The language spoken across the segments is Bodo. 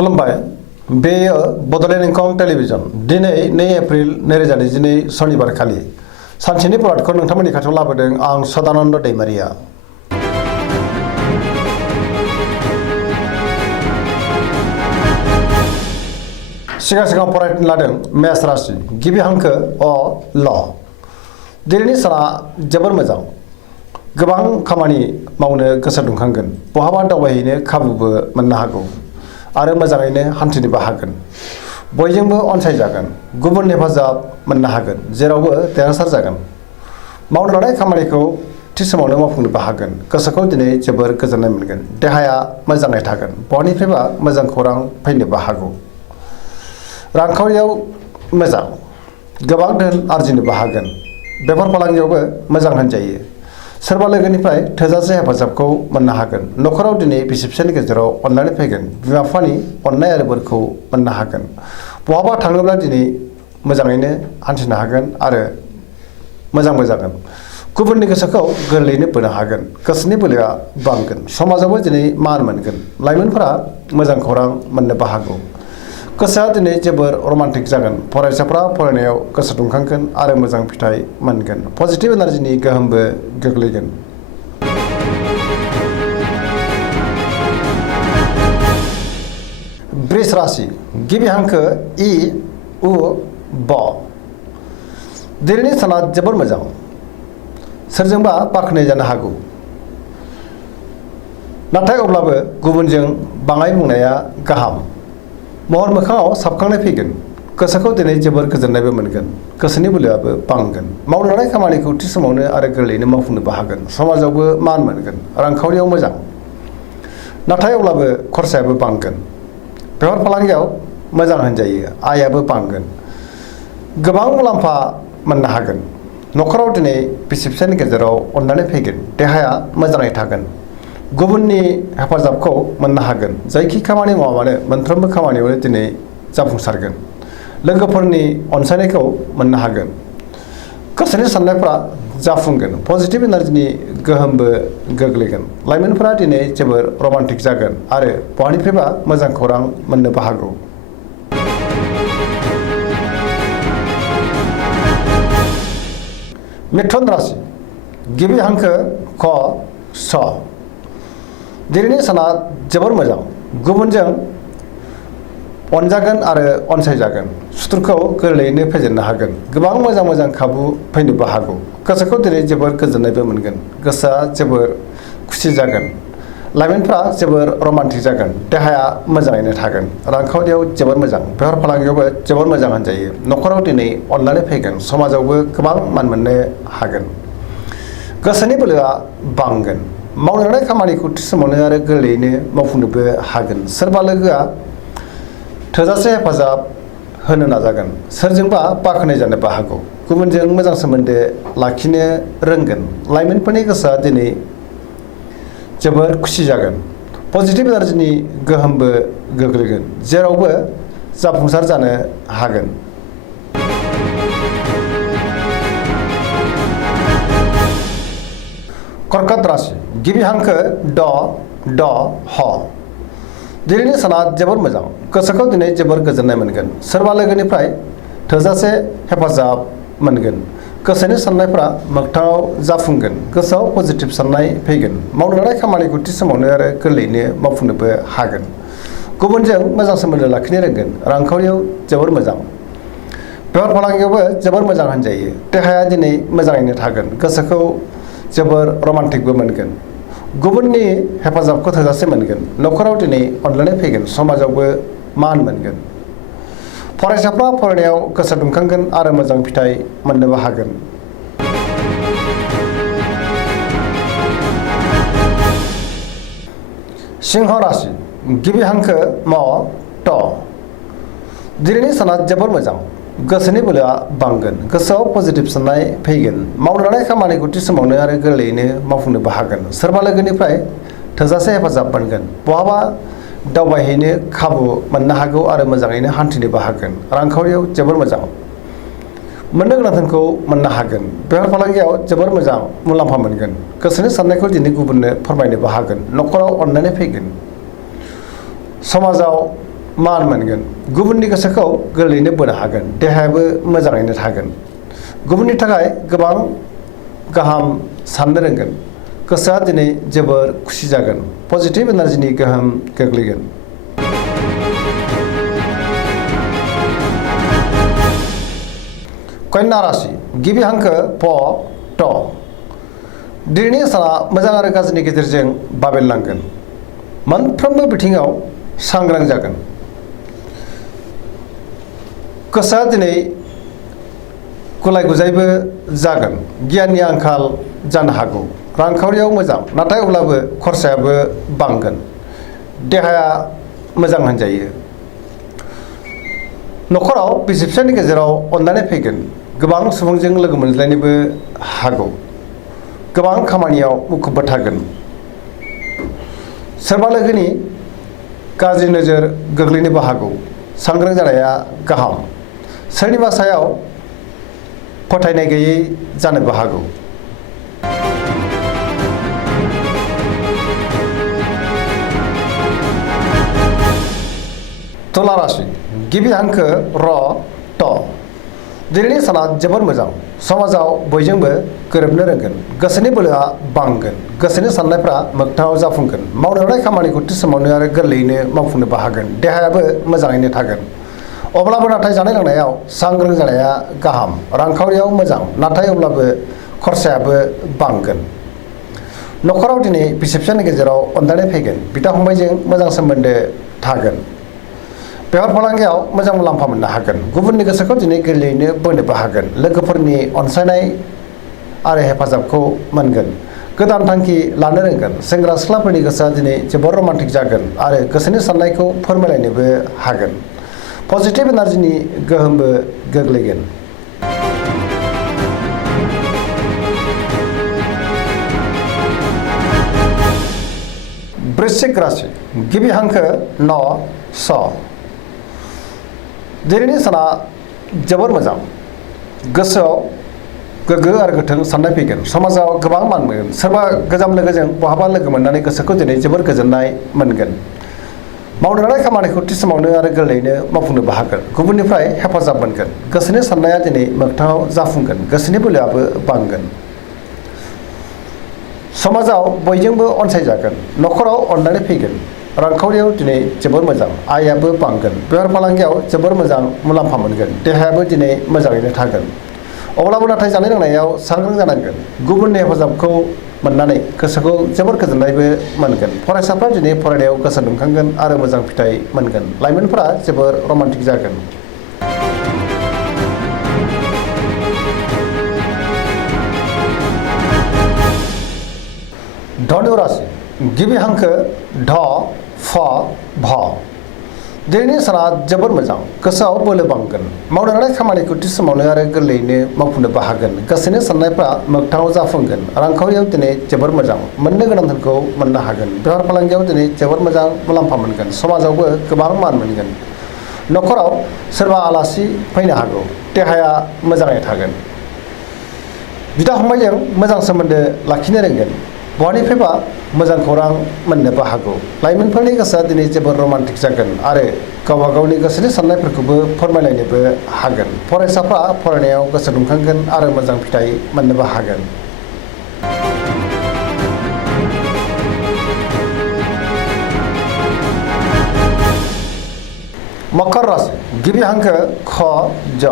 खुलुमबाय बेयो बड'लेण्ड इंखं टेलिभिजन दिनै 2 एप्रिल 2022 शनिबार खालि सानसेनि परादखौ नोंथांमोननि खाथियाव लाबोदों आं सदानन्द दैमारिया। सिगां फरायनो लादों मेष राशि गिबि हांखो अ ल। दिनैनि साना जोबोर मोजां, गोबां खामानि मावनो गोसो दुंखांगोन, बहाबा दावबायहैनो खाबुबो मोननो हागौ आरो मोजाङैनो हान्थिनोबो हागोन। बयजोंबो अनसायजागोन, गुबुननि हेफाजाब मोननो हागोन, जेरावबो देरहासार जागोन। मावनो लानाय खामानिखौ थि समावनो मावफुंनोबो हागोन। गोसोखौ दिनै जोबोर गोजोननाय मोनगोन, देहाया मोजाङै थागोन, बहानिफ्रायबा मोजां खौरां फैनोबो हागौ। रांखावरियाव मोजां, गोबां धोन आरजिनोबो हागोन। बेफार फालांगियावबो मोजां होनजायो। सोरबा लोगोनिफ्राय थोजासे हेफाजाबखौ मोननो हागोन। न'खराव दिनै बिसि फिसायनि गेजेराव अनलायनाय फैगोन, बिमा बिफानि अननाय आरो बोरखौ मोननो हागोन। बहाबा थाङोब्ला दिनै मोजाङैनो हान्थिनो हागोन आरो मोजांबो जागोन। गुबुननि गोसोखौ गोरलैयैनो बोनो हागोन, गोसोनि बोलोआ बांगोन। समाजावबो दिनै मान मोनगोन। लाइमोनफोरा मोजां खौरां मोननोबो हागौ। गोसोआ दिनै जोबोर रमान्टिक जागोन। फरायसाफ्रा फरायनायाव गोसो दुंखांगोन आरो मोजां फिथाइ मोनगोन। पजिटिभ एनार्जिनि गोहोमबो गोग्लैगोन। वृष राशि गिबि हांखो इ उ ब। दिनैनि साना जोबोर मोजां, सोरजोंबा बाख्नाय जानो हागौ, नाथाय अब्लाबो गुबुनजों बाङाय बुंनाया गाहाम। महर मोखाङाव साबखांनाय फैगोन। गोसोखौ दिनै जोबोर गोजोननायबो मोनगोन, गोसोनि बोलोआबो बांगोन। मावनो लानाय खामानिखौ थि समावनो आरो गोरलैयैनो मावफुंनोबो हागोन। समाजावबो मान मोनगोन। रांखावरियाव मोजां, नाथाय अब्लाबो खरसायाबो बांगोन। बेफार फालांगियाव मोजां होनजायो, आयाबो बांगोन। गोबां मुलाम्फा मोननो हागोन। न'खराव दिनै बिसि फिसायनि गेजेराव अननानै फैगोन, देहाया मोजाङै थागोन। गुबुननि हेफाजाबखौ मोननो हागोन। जायखि खामानि मावा मानो मोनफ्रोमबो खामानियावनो दिनै जाफुंसारगोन। लोगोफोरनि अनसायनायखौ मोननो हागोन। गोसोनि साननायफ्रा जाफुंगोन। पजिटिभ एनार्जिनि गोहोमबो गोग्लैगोन। लाइमोनफोरा दिनै जोबोर रमान्टिक जागोन आरो बहानिफ्रायबा मोजां खौरां मोननोबो हागौ। मिथुन राशि गिबि हांखो ख स। दिनैनि साना जोबोर मोजां, गुबुनजों अनजागोन आरो अनसायजागोन। सुथुरखौ गोरलैयैनो फेजेननो हागोन। गोबां मोजां खाबु फैनोबो हागौ। गोसोखौ दिनै जोबोर गोजोननायबो मोनगोन, गोसोआ जोबोर खुसि जागोन। लाइमोनफ्रा जोबोर रमान्टिक जागोन, देहाया मोजाङैनो थागोन। रांखावरियाव जोबोर मोजां, बेफार फालांगियावबो जोबोर मोजां होनजायो। न'खराव दिनै अननानै फैगोन। समाजावबो गोबां मान मोननो हागोन। गोसोनि बोलोआ बांगोन। मावनो लानाय खामानिखौ थि समावनो आरो गोरलैयैनो मावफुंनोबो हागोन। सोरबा लोगोआ थोजासे हेफाजाब होनो नाजागोन। सोरजोंबा बाख्नाय जानोबो हागौ। गुबुनजों मोजां सोमोन्दो लाखिनो रोंगोन। लाइमोनफोरनि गोसोआ दिनै जोबोर खुसि जागोन। पजिटिभ एनार्जिनि गोहोमबो गोग्लैगोन, जेरावबो जाफुंसार जानो हागोन। कर्कट राशि गिबि हांखो ड ढ ह। दिनैनि साना जोबोर मोजां, गोसोखौ दिनै जोबोर गोजोननाय मोनगोन। सोरबा लोगोनिफ्राय थोजासे हेफाजाब मोनगोन। गोसोनि साननायफ्रा मोगथाङाव जाफुंगोन। गोसोआव पजिटिभ साननाय फैगोन। मावनो लानाय खामानिखौ थि समावनो आरो गोरलैयैनो मावफुंनोबो हागोन। गुबुनजों मोजां सोमोन्दो लाखिनो रोंगोन। रांखावरियाव जोबोर मोजां, बेफार फालांगियावबो जोबोर मोजां होनजायो। देहाया दिनै मोजाङैनो थागोन। गोसोखौ जोबोर रमान्टिकबो मोनगोन। गुबुननि हेफाजाबखौ थोजासे मोनगोन। न'खराव दिनै अनलायनाय फैगोन। समाजावबो मान मोनगोन। फरायसाफ्रा फरायनायाव गोसो दुंखांगोन आरो मोजां फिथाइ मोननोबो हागोन। सिंह राशि गिबि हांखो म ट। दिनैनि साना जोबोर मोजां, गोसोनि बोलोआ बांगोन। गोसोआव पजिटिभ साननाय फैगोन। मावनो लानाय खामानिखौ थि समावनो आरो गोरलैयैनो मावफुंनोबो हागोन। सोरबा लोगोनिफ्राय थोजासे हेफाजाब मोनगोन। बहाबा दावबायहैनो खाबु मोननो हागौ आरो मोजाङैनो हान्थिनोबो हागोन। रांखावरियाव जोबोर मोजां, मोननो गोनां धोनखौ मोननो हागोन। बेफार फालांगियाव जोबोर मोजां मुलाम्फा मोनगोन। गोसोनि साननायखौ दिनै गुबुननो फोरमायनोबो हागोन। न'खराव अननानै फैगोन। समाजाव मान मोनगोन गुबुननि गोसोखौ गोरलैयैनो बोनो हागोन देहायाबो मोजाङैनो थागोन गुबुननि थाखाय गोबां गाहाम साननो रोंगोन गोसोआ दिनै जोबोर खुसि जागोन पजिटिभ एनार्जिनि गोहोम गोग्लैगोन कन्या राशि गिबि हांखो प ट दिनैनि साना मोजां आरो गाज्रिनि गेजेरजों बाबेनलांगोन मोनफ्रोमबो बिथिङाव सांग्रां जागोन गोसोआ दिनै गुलाय गुजायबो जागोन गियाननि आंखाल जानो हागौ रांखावरियाव मोजां नाथाय अब्लाबो खरसायाबो बांगोन देहाया मोजां होनजायो न'खराव बिसि फिसायनि गेजेराव अनलायनाय फैगोन गोबां सुबुंजों लोगो मोनज्लायनोबो हागौ गोबां खामानियाव मुखुबबो थागोन सोरबा लोगोनि गाज्रि नोजोर गोग्लैनोबो हागौ सांग्रां जानाया गाहाम सोरनिबा सायाव फोथायनाय गैयै जानोबो हागौ तुला राशि गिबि हांखो र ट दिनैनि साना जोबोर मोजां समाजाव बयजोंबो गोरोबनो रोंगोन गोसोनि बोलोआ बांगोन गोसोनि साननायफ्रा मोगथाङाव जाफुंगोन मावनो लानाय खामानिखौ थि समावनो आरो गोरलैयैनो मावफुंनोबो हागोन देहायाबो मोजाङैनो थागोन अब्लाबो नाथाय जानाय लोंनायाव सांग्रां जानाया गाहाम रांखावरियाव मोजां नाथाय अब्लाबो खरसायाबो बांगोन न'खराव दिनै बिसि फिसायनि गेजेराव अनलायनाय फैगोन बिदा फंबायजों मोजां सोमोन्दो थागोन बेफार फालांगियाव मोजां मुलाम्फा मोननो हागोन गुबुननि गोसोखौ दिनै गोरलैयैनो बोनोबो हागोन लोगोफोरनि अनसायनाय आरो हेफाजाबखौ मोनगोन गोदान थांखि लानो रोंगोन सेंग्रा सिख्लाफोरनि गोसोआ दिनै जोबोर रमान्टिक जागोन आरो गोसोनि साननायखौ फोरमायलायनोबो हागोन पजिटिभ एनार्जिनि गोहोमबो गोग्लैगोन वृश्चिक राशि गिबि हांखो न स दिनैनि साना जोबोर मोजां गोसोआव गोग्गो आरो गोथों साननाय फैगोन समाजाव गोबां मान मोनगोन सोरबा गोजाम लोगोजों बहाबा लोगो मोननानै गोसोखौ दिनै जोबोर गोजोननाय मोनगोन मावनो लानाय खामानिखौ थि समावनो आरो गोरलैयैनो मावफुंनोबो हागोन गुबुननिफ्राय हेफाजाब मोनगोन गोसोनि साननाया दिनै मोगथाङाव जाफुंगोन गोसोनि बोलोआबो बांगोन समाजाव बयजोंबो अनसायजागोन न'खराव अनलायनाय फैगोन रांखावरियाव दिनै जोबोर मोजां आयाबो बांगोन बेफार फालांगियाव जोबोर मोजां मुलाम्फा मोनगोन देहायाबो दिनै मोजाङैनो थागोन अब्लाबो नाथाय जानाय लोंनायाव सांग्रां जानांगोन गुबुननि हेफाजाबखौ मोननानै गोसोखौ जोबोर गोजोननायबो मोनगोन फरायसाफ्रा दिनै फरायनायाव गोसो दुंखांगोन आरो मोजां फिथाइ मोनगोन लाइमोनफोरा जोबोर रमान्टिक जागोन धनु राशि गिबि हांखो ढ फ भ दिनैनि साना जोबोर मोजां गोसोआव बोलो बांगोन मावनो लानाय खामानिखौ थि समावनो आरो गोरलैयैनो मावफुंनोबो हागोन गोसोनि साननायफ्रा मोगथाङाव जाफुंगोन रांखावरियाव दिनै जोबोर मोजां मोननो गोनां धोनखौ मोननो हागोन बेफार फालांगियाव दिनै जोबोर मोजां मुलाम्फा मोनगोन समाजावबो गोबां मान मोनगोन न'खराव सोरबा आलासि फैनो हागौ देहाया मोजाङै थागोन बिदा फंबायजों मोजां सोमोन्दो लाखिनो रोंगोन बहानिफ्रायबा मोजां खौरां मोननोबो हागौ लाइमोनफोरनि गोसोआ दिनै जोबोर रमान्टिक जागोन आरो गावबा गावनि गोसोनि साननायफोरखौबो फोरमायलायनोबो हागोन फरायसाफ्रा फरायनायाव गोसो दुंखांगोन आरो मोजां फिथाइ मोननोबो हागोन मकर राशि गिबि हांखो ख ज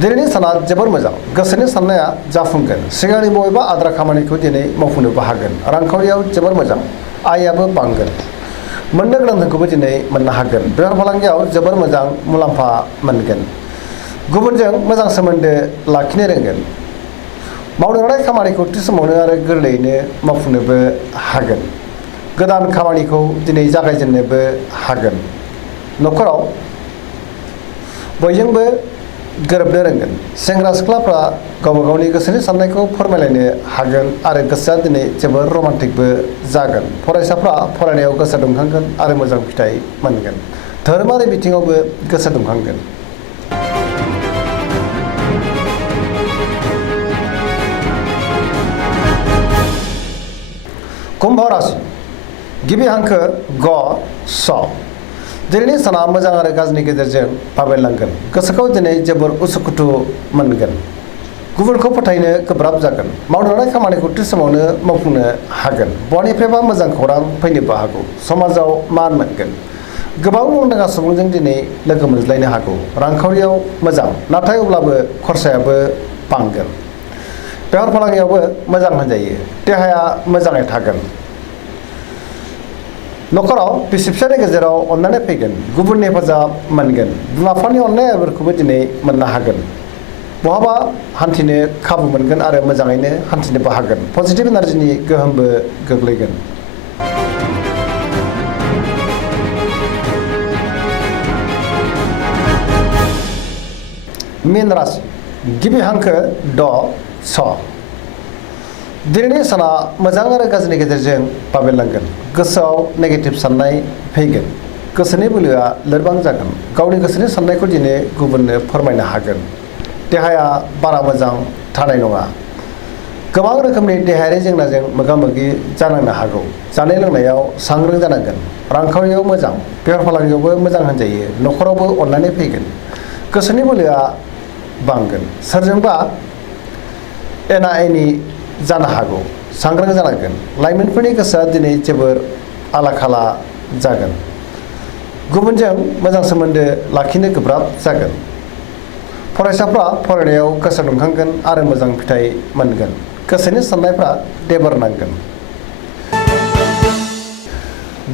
दिनैनि साना जोबोर मोजां गोसोनि साननाया जाफुंगोन सिगांनि बबेबा आद्रा खामानिखौ दिनै मावफुंनोबो हागोन रांखावरियाव जोबोर मोजां आयाबो बांगोन मोननो गोनां धोनखौबो दिनै मोननो हागोन बेफार फालांगियाव जोबोर मोजां मुलाम्फा मोनगोन गुबुनजों मोजां सोमोन्दो लाखिनो रोंगोन मावनो लानाय खामानिखौ थि समावनो आरो गोरलैयैनो मावफुंनोबो हागोन गोदान खामानिखौ दिनै जागायजेननोबो हागोन न'खराव बयजोंबो गोरोबनो रोंगोन सेंग्रा सिख्लाफ्रा गावबा गावनि गोसोनि साननायखौ फोरमायलायनो हागोन आरो गोसोआ दिनै जोबोर रमान्टिकबो जागोन फरायसाफ्रा फरायनायाव गोसो दुंखांगोन आरो मोजां फिथाइ मोनगोन धोरोमारि बिथिङावबो गोसो दुंखांगोन कुम्भ राशि गिबि हांखो ग स दिनैनि साना मोजां आरो गाज्रिनि गेजेरजों बाबेनलांगोन। गोसोखौ दिनै जोबोर उसुखुथु मोनगोन। गुबुनखौ फोथायनो गोब्राब जागोन। मावनो लानाय खामानिखौ थि समावनो मावफुंनो हागोन। बहानिफ्रायबा मोजां खौरां फैनोबो हागौ। समाजाव मान मोनगोन। गोबां मुंदांखा सुबुंजों दिनै लोगो मोनज्लायनो हागौ। रांखावरियाव मोजां, नाथाय अब्लाबो खरसायाबो बांगोन। बेफार फालांगियावबो मोजां होनजायो। देहाया मोजाङै थागोन। न'खराव बिसि फिसायनि गेजेराव अननानै फैगोन। गुबुननि हेफाजाब मोनगोन। बिमा बिफानि अननाय आबोरखौबो दिनै मोननो हागोन। बहाबा हान्थिनो खाबु मोनगोन आरो मोजाङैनो हान्थिनोबो हागोन। पजिटिभ एनार्जिनि गोहोमबो गोग्लैगोन। मीन राशि गिबि हांखो ड स। दिनैनि साना मोजां आरो गाज्रिनि गेजेरजों बाबेनलांगोन। गोसोआव नेगेटिभ साननाय फैगोन। गोसोनि बोलोआ लोरबां जागोन। गावनि गोसोनि साननायखौ दिनै गुबुननो फोरमायनो हागोन। देहाया बारा मोजां थानाय नङा। गोबां रोखोमनि देहायारि जेंनाजों मोगा मोगि जानांनो हागौ। जानाय लोंनायाव सांग्रां जानांगोन। रांखावरियाव मोजां, बेफार फालांगियावबो मोजां होनजायो। न'खरावबो अननानै फैगोन। गोसोनि बोलोआ बांगोन। सोरजोंबा एना एनि जानो हागौ। सांग्रां जानांगोन। लाइमोनफोरनि गोसोआ दिनै जोबोर आला खाला जागोन। गुबुनजों मोजां सोमोन्दो लाखिनो गोब्राब जागोन। फरायसाफ्रा फरायनायाव गोसो दुंखांगोन आरो मोजां फिथाइ मोनगोन। गोसोनि साननायफ्रा देबोर नांगोन।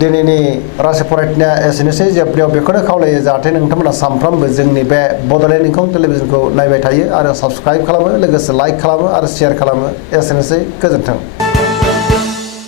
दिनैनि राशि फरायथिनाया एसेनोसै। जोबनायाव बेखौनो खावलायो जाहाथे नोंथांमोना सानफ्रोमबो जोंनि बे बड'लेण्ड इंखं टेलिभिजनखौ नायबाय थायो आरो साबस्क्राइब खालामो, लोगोसे लाइक खालामो आरो शेयार खालामो। एसेनोसै, गोजोन्थों।